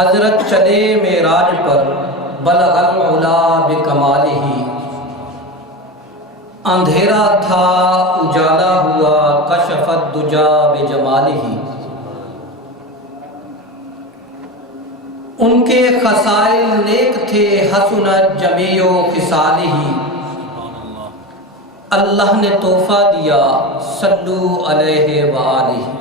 حضرت چلے معراج پر بلغ العلا بکمالہ، اندھیرا تھا اجالا ہوا کشف الدجا بجمالہ۔ ان کے خصائل نیک تھے حسنت جمیع خصالہ، اللہ نے تحفہ دیا صلو علیہ وآلہ۔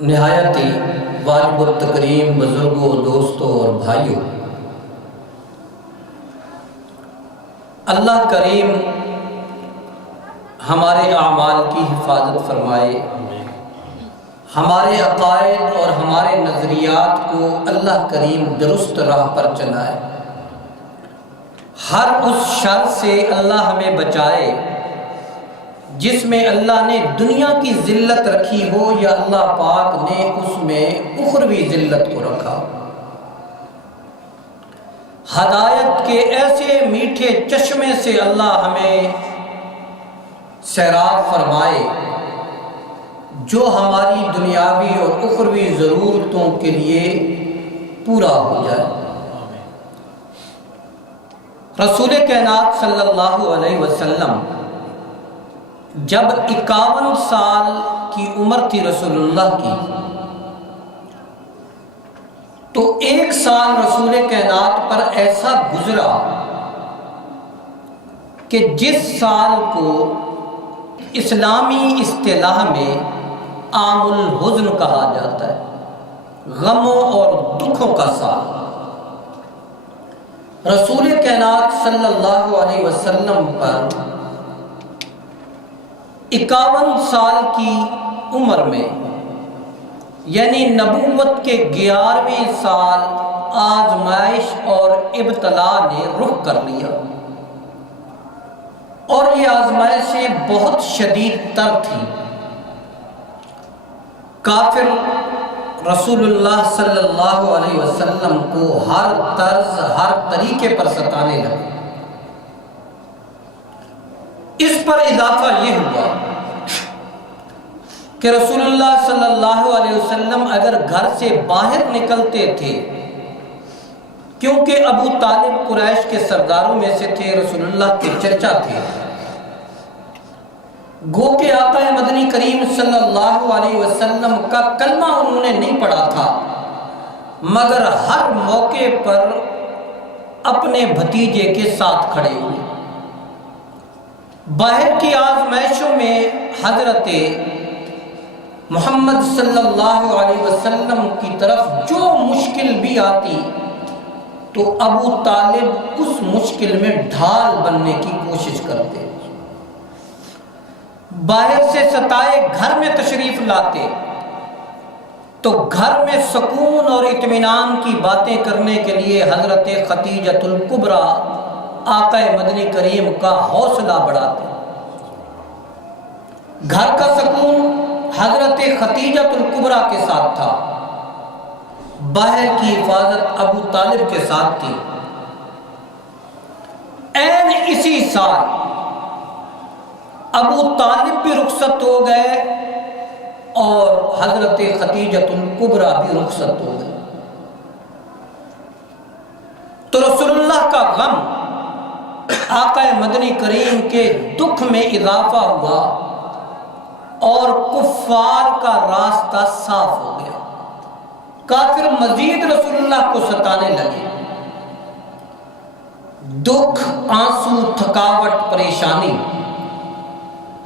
نہایت ہی واجب التکریم بزرگوں، دوستوں اور بھائیوں، اللہ کریم ہمارے اعمال کی حفاظت فرمائے، ہمارے عقائد اور ہمارے نظریات کو اللہ کریم درست راہ پر چلائے، ہر اس شر سے اللہ ہمیں بچائے جس میں اللہ نے دنیا کی ذلت رکھی ہو یا اللہ پاک نے اس میں اخروی ذلت کو رکھا۔ ہدایت کے ایسے میٹھے چشمے سے اللہ ہمیں سیراب فرمائے جو ہماری دنیاوی اور اخروی ضرورتوں کے لیے پورا ہو جائے۔ رسول کائنات صلی اللہ علیہ وسلم جب 51 سال کی عمر تھی رسول اللہ کی، تو 1 سال رسول کائنات پر ایسا گزرا کہ جس سال کو اسلامی اصطلاح میں عام الحزن کہا جاتا ہے، غموں اور دکھوں کا سال۔ رسول کائنات صلی اللہ علیہ وسلم پر 51 سال کی عمر میں، یعنی نبوت کے 11ویں سال، آزمائش اور ابتلا نے رخ کر لیا، اور یہ آزمائشیں بہت شدید تر تھیں۔ کافر رسول اللہ صلی اللہ علیہ وسلم کو ہر طرز، ہر طریقے پر ستانے لگے۔ اس پر اضافہ یہ ہوا کہ رسول اللہ صلی اللہ علیہ وسلم اگر گھر سے باہر نکلتے تھے، کیونکہ ابو طالب قریش کے سرداروں میں سے تھے، رسول اللہ کے چچا تھے، گو کہ آقا مدنی کریم صلی اللہ علیہ وسلم کا کلمہ انہوں نے نہیں پڑھا تھا، مگر ہر موقع پر اپنے بھتیجے کے ساتھ کھڑے ہوئے۔ باہر کی آزمائشوں میں حضرت محمد صلی اللہ علیہ وسلم کی طرف جو مشکل بھی آتی تو ابو طالب اس مشکل میں ڈھال بننے کی کوشش کرتے، باہر سے ستائے گھر میں تشریف لاتے تو گھر میں سکون اور اطمینان کی باتیں کرنے کے لیے حضرت خدیجۃ الکبریٰ آقا مدنی کریم کا حوصلہ بڑھاتے۔ گھر کا سکون حضرت خدیجۃ الکبریٰ کے ساتھ تھا، باہر کی حفاظت ابو طالب کے ساتھ تھی۔ عین اسی سال ابو طالب بھی رخصت ہو گئے اور حضرت خدیجۃ الکبریٰ بھی رخصت ہو گئے، تو رسول اللہ کا غم، آقا مدنی کریم کے دکھ میں اضافہ ہوا اور کفار کا راستہ صاف ہو گیا۔ کافر مزید رسول اللہ کو ستانے لگے، دکھ، آنسو، تھکاوٹ، پریشانی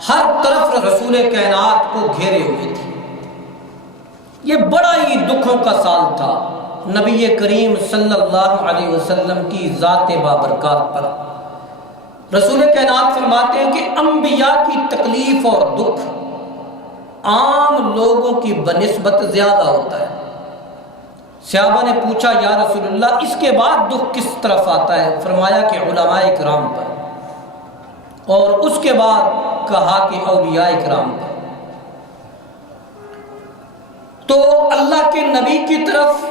ہر طرف رسول کائنات کو گھیرے ہوئے تھے۔ یہ بڑا ہی دکھوں کا سال تھا نبی کریم صلی اللہ علیہ وسلم کی ذات بابرکات پر۔ رسول کائنات فرماتے ہیں کہ انبیاء کی تکلیف اور دکھ عام لوگوں کی بنسبت زیادہ ہوتا ہے۔ صحابہ نے پوچھا یا رسول اللہ اس کے بعد دکھ کس طرف آتا ہے؟ فرمایا کہ علماء کرام پر، اور اس کے بعد کہا کہ اولیاء کرام پر۔ تو اللہ کے نبی کی طرف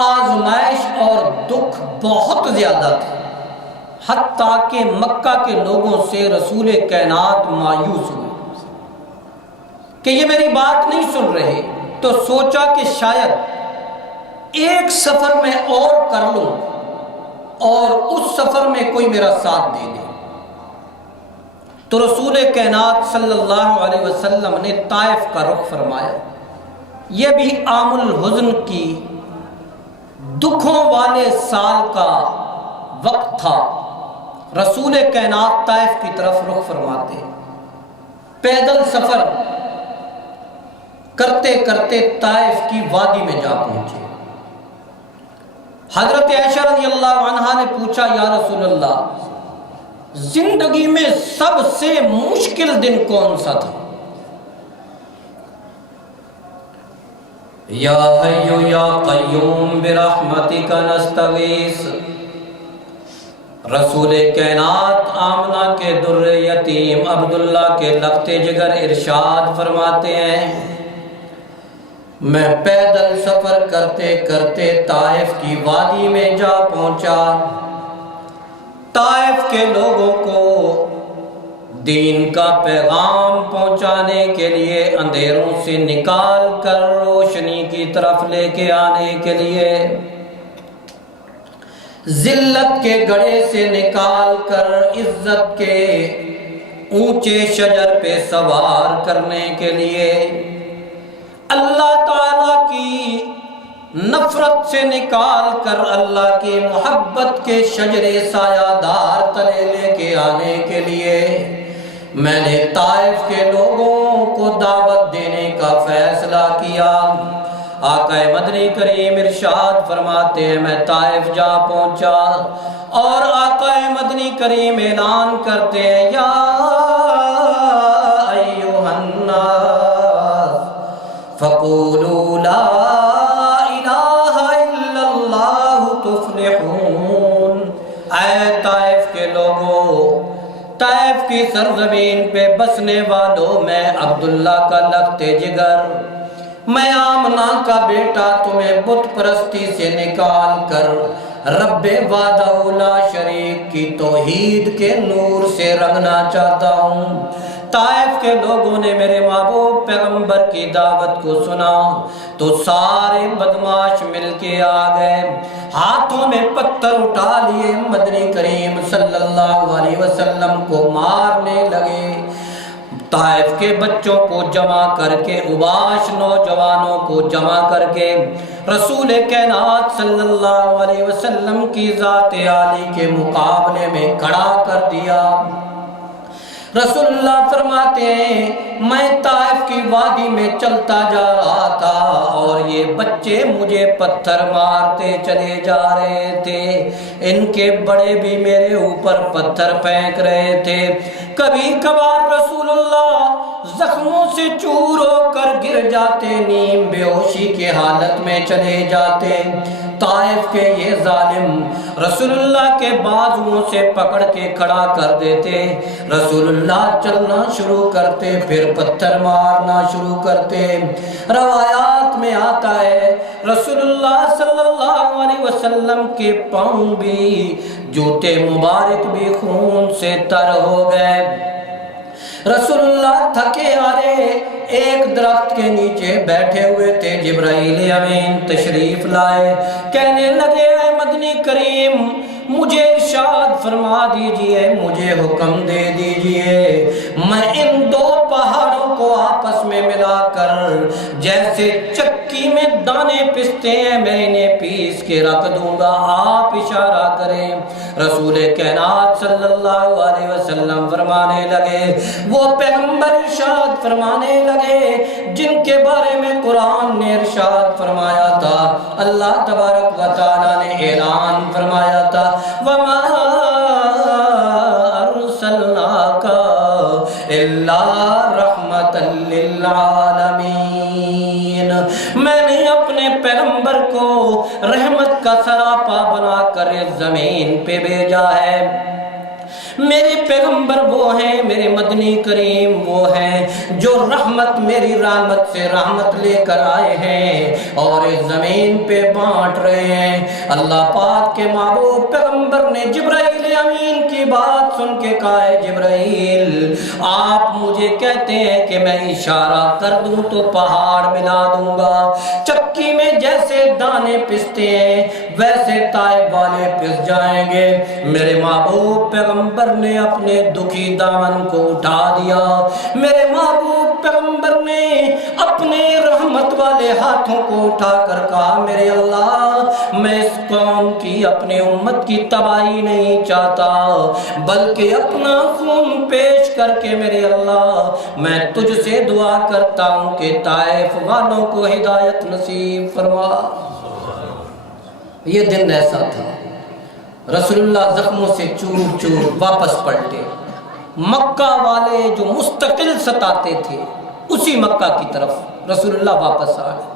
آزمائش اور دکھ بہت زیادہ تھے، حتیٰ کہ مکہ کے لوگوں سے رسول کائنات مایوس ہوئے کہ یہ میری بات نہیں سن رہے، تو سوچا کہ شاید ایک سفر میں اور کر لوں اور اس سفر میں کوئی میرا ساتھ دے دے۔ تو رسول کائنات صلی اللہ علیہ وسلم نے طائف کا رخ فرمایا۔ یہ بھی عام الحزن کی دکھوں والے سال کا وقت تھا۔ رسول کائنات طائف کی طرف رخ فرماتے، پیدل سفر کرتے کرتے طائف کی وادی میں جا پہنچے۔ حضرت عائشہ رضی اللہ عنہا نے پوچھا، یا رسول اللہ، زندگی میں سب سے مشکل دن کون سا تھا؟ یا حی یا قیوم برحمتک نستغیث۔ رسول کائنات آمنہ کے در یتیم عبداللہ کے لخت جگر ارشاد فرماتے ہیں، میں پیدل سفر کرتے کرتے طائف کی وادی میں جا پہنچا۔ طائف کے لوگوں کو دین کا پیغام پہنچانے کے لیے اندھیروں سے نکال کر روشنی کی طرف لے کے آنے کے لیے، ذلت کے گڑھے سے نکال کر عزت کے اونچے شجر پہ سوار کرنے کے لیے، اللہ تعالیٰ کی نفرت سے نکال کر اللہ کی محبت کے شجرے سایہ دار تلے لے کے آنے کے لیے میں نے طائف کے لوگوں کو دعوت دینے کا فیصلہ کیا۔ آقا مدنی کریم ارشاد فرماتے ہیں، میں طائف جا پہنچا اور آقا مدنی کریم اعلان کرتے ہیں، یا ایھا الناس فقولوا لا الہ الا اللہ تفلحون۔ اے طائف کے لوگوں، طائف کی سرزمین پہ بسنے والوں، میں عبداللہ کا لخت جگر، میں آمنہ کا بیٹا تمہیں بت پرستی سے نکال کر رب وحدہ لا شریک کی توحید کے نور سے رنگنا چاہتا ہوں۔ طائف کے لوگوں نے میرے محبوب پیغمبر کی دعوت کو سنا تو سارے بدماش مل کے آ گئے، ہاتھوں میں پتھر اٹھا لیے، مدنی کریم صلی اللہ علیہ وسلم کو مارنے لگے۔ طائف کے بچوں کو جمع کر کے، اوباش نوجوانوں کو جمع کر کے رسول کائنات صلی اللہ علیہ وسلم کی ذات عالی کے مقابلے میں کھڑا کر دیا۔ رسول اللہ فرماتے ہیں، میں طائف کی وادی میں چلتا جا رہا تھا اور یہ بچے مجھے پتھر مارتے چلے جا رہے تھے، ان کے بڑے بھی میرے اوپر پتھر پھینک رہے تھے۔ کبھی کبھار رسول اللہ زخموں سے چور ہو کر گر جاتے، نیم بے ہوشی کی حالت میں چلے جاتے۔ طائف کے یہ ظالم رسول اللہ کے بازوؤں سے پکڑ کے کھڑا کر دیتے، رسول اللہ چلنا شروع کرتے، پھر پتھر مارنا شروع کرتے۔ روایات میں آتا ہے رسول اللہ صلی اللہ علیہ وسلم کے پاؤں بھی، جوتے مبارک بھی خون سے تر ہو گئے۔ رسول اللہ تھکے ہارے ایک درخت کے نیچے بیٹھے ہوئے تھے، جبرائیل امین تشریف لائے، کہنے لگے، اے مدنی کریم، مجھے ارشاد فرما دیجئے، مجھے حکم دے دیجئے، میں ان دو پہاڑوں کو آپس میں ملا کر جیسے چکی میں دانے پستے ہیں، میں انہیں پیس کے رکھ دوں گا، آپ اشارہ کریں۔ رسول کائنات صلی اللہ علیہ وسلم فرمانے لگے، وہ پیغمبر ارشاد فرمانے لگے جن کے بارے میں قرآن نے ارشاد فرمایا تھا، اللہ تبارک و تعالیٰ نے اعلان فرمایا تھا، وَمَا أَرْسَلْنَاكَ إِلَّا رَحْمَةً لِّلْعَالَمِينَ۔ میں نے اپنے پیغمبر کو رحمت کا سراپا بنا کر اس زمین پہ بھیجا ہے۔ میرے پیغمبر وہ ہیں، میرے مدنی کریم وہ ہیں جو رحمت، میری رحمت سے رحمت لے کر آئے ہیں اور اس زمین پہ بانٹ رہے ہیں۔ اللہ پاک کے محبوب پیغمبر نے جبرائیل امین کی بات سن کے کہا ہے جبرائیل آپ مجھے کہتے ہیں کہ میں اشارہ کر دوں تو پہاڑ ملا دوں گا، چکی میں جیسے دانے پستے ہیں ویسے طائف والے پس جائیں گے۔ میرے محبوب پیغمبر نے اپنے دکھی دامن کو اٹھا دیا، میرے محبوب پیغمبر نے اپنے رحمت والے ہاتھوں کو اٹھا کر کہا میرے اللہ میں اس قوم کی، اپنے امت کی تباہی نہیں چاہتا بلکہ اپنا خون پیش کر کے میرے اللہ میں تجھ سے دعا کرتا ہوں کہ طائف والوں کو ہدایت نصیب فرما۔ یہ دن ایسا تھا، رسول اللہ زخموں سے چور چور واپس پلٹے، مکہ والے جو مستقل ستاتے تھے اسی مکہ کی طرف رسول اللہ واپس آئے۔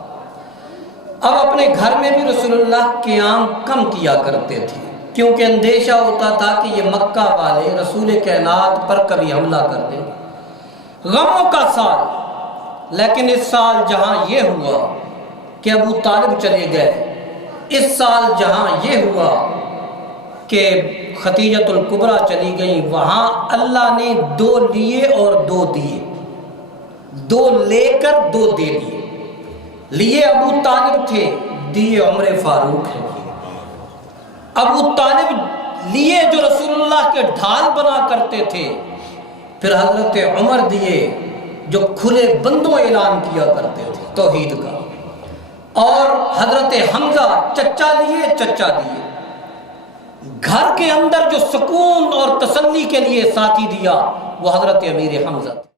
اب اپنے گھر میں بھی رسول اللہ قیام کم کیا کرتے تھے کیونکہ اندیشہ ہوتا تھا کہ یہ مکہ والے رسول کائنات پر کبھی حملہ کر دیں گے۔ غموں کا سال، لیکن اس سال جہاں یہ ہوا کہ ابو طالب چلے گئے، اس سال جہاں یہ ہوا کہ خدیجۃ الکبریٰ چلی گئی، وہاں اللہ نے 2 لیے اور 2 دیے، 2 لے کر 2 دے دیے۔ لیے ابو طالب تھے، دیے عمر فاروق ہیں۔ ابو طالب لیے جو رسول اللہ کے ڈھال بنا کرتے تھے، پھر حضرت عمر دیے جو کھلے بندوں اعلان کیا کرتے تھے توحید کا، اور حضرت حمزہ چچا لیے، چچا دیے۔ گھر کے اندر جو سکون اور تسلی کے لیے ساتھی دیا وہ حضرت امیر حمزہ۔